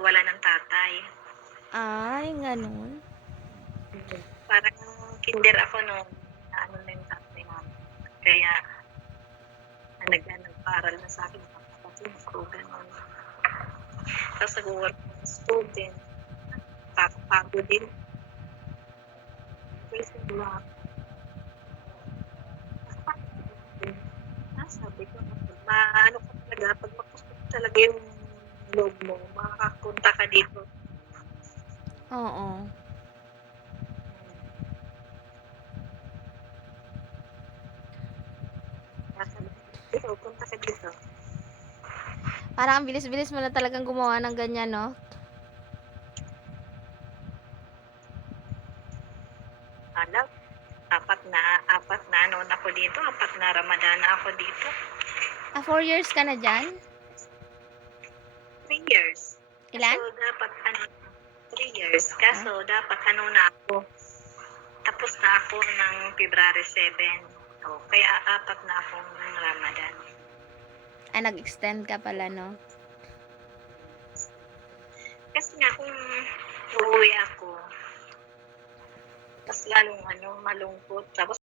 nawala ng tatay. Ay, gano'n. Parang kinder ako nung naano na yung tatay namin. Kaya nagpaaral na sa akin mga kapatid ko, gano'n. Tapos nag-wo-work ng student, nakakapagod din. Kasi sabi ko, maano ka talaga, pag magpusto talaga yung loob mo, makakapunta ka dito. Oo. Dito, punta ka dito. Parang ang bilis-bilis mo na talagang gumawa ng ganyan, 'no? Alam, apat na ano na ako dito, 4 na Ramadan na ako dito. 4 years ka na diyan? 3 years. Kaso Ilan? dapat 3 years. Ah, Kaso dapat na ako, tapos na ako ng February 7. Kaya 4 na akong Ramadan. nag-extend ka pala, 'no? Kasi nga kung uuwi ako, mas lalong malungkot. Tapos